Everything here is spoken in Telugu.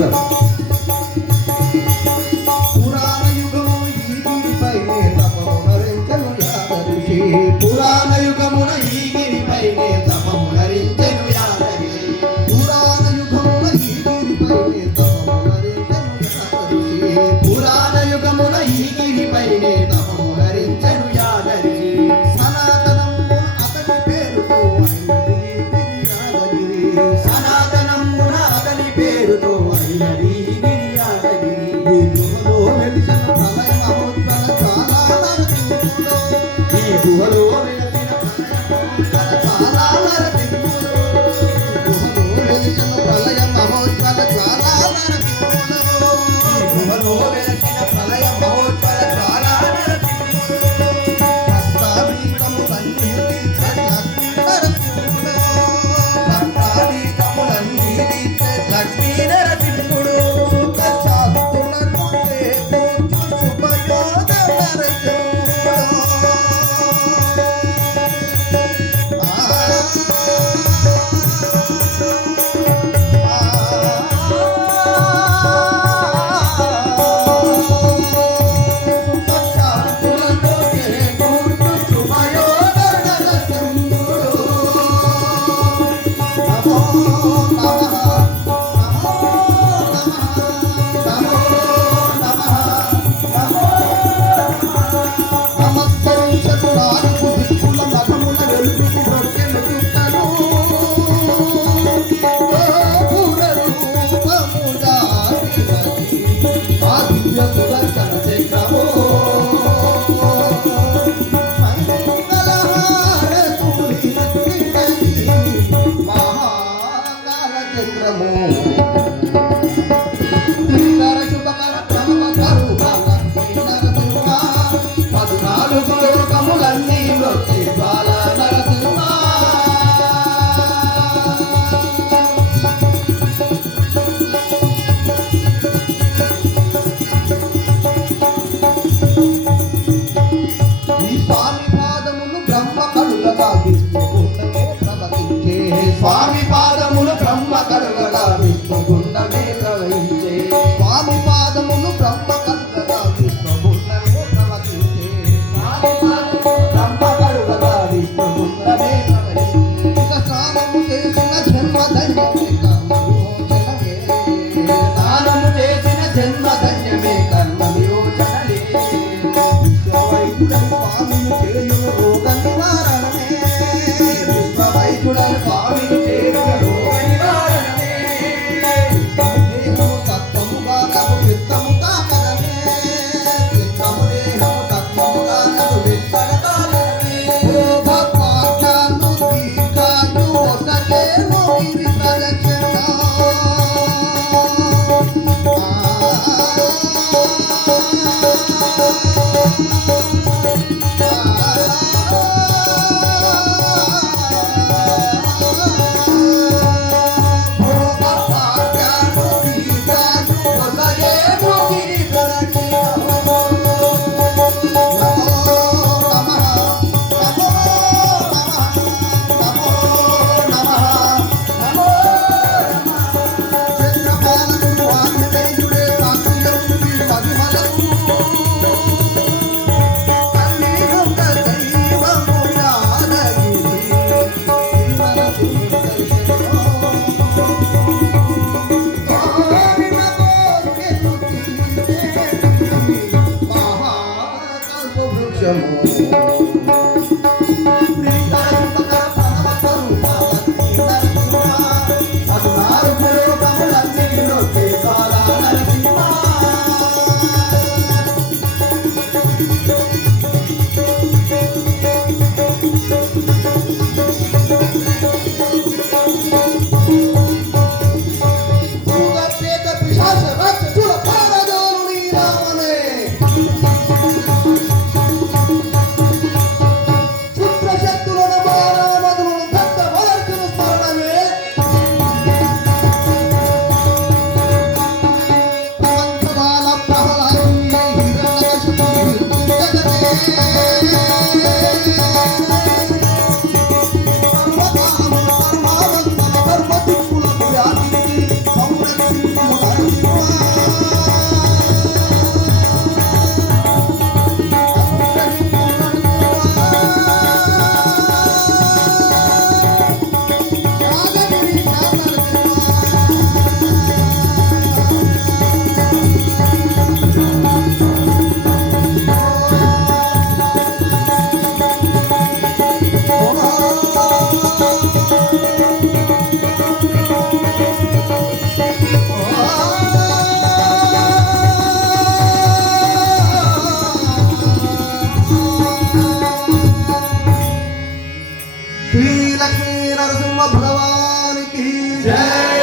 살렸어 farmi pa శ్రీ లక్ష్మీ నరసింహ భగవానికి. జయ